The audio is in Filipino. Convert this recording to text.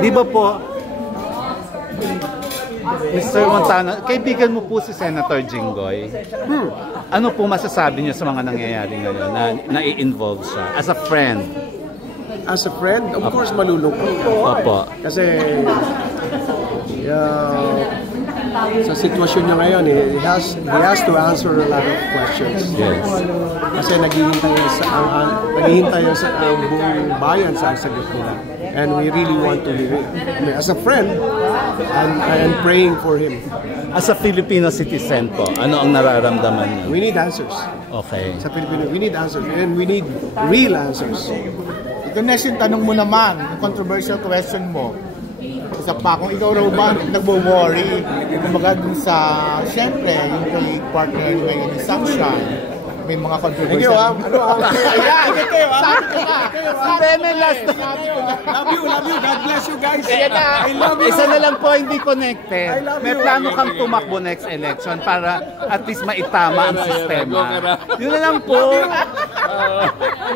Di ba po, Mr. Montano, kaibigan mo po si Senator Jinggoy. Ano po masasabi niyo sa mga nangyayari ngayon na nai-involve siya as a friend? As a friend, of course, malulungkot. Opo. Kasi sa sitwasyon niya ngayon, he has to answer a lot of questions. Yes. Kasi naghihintay ang buong bayan sa sagot nila. And we really want to hear it. I mean, as a friend, I am praying for him. As a Filipino citizen po, ano ang nararamdaman niyo? We need answers. Okay. Sa Pilipino, we need answers. And we need real answers. Ito next yung tanong mo naman, yung controversial question mo. Isa pa, kung ikaw raw ba nagbo-worry, kumbaga dun sa, siyempre, yung kay partner ni Sunshine, may mga controversial. Thank you, Ayan! Last Love you. God bless you guys. I love you. Isa na lang po hindi connected. May plano kang tumakbo next election para at least maitama ang sistema. Yun na lang po.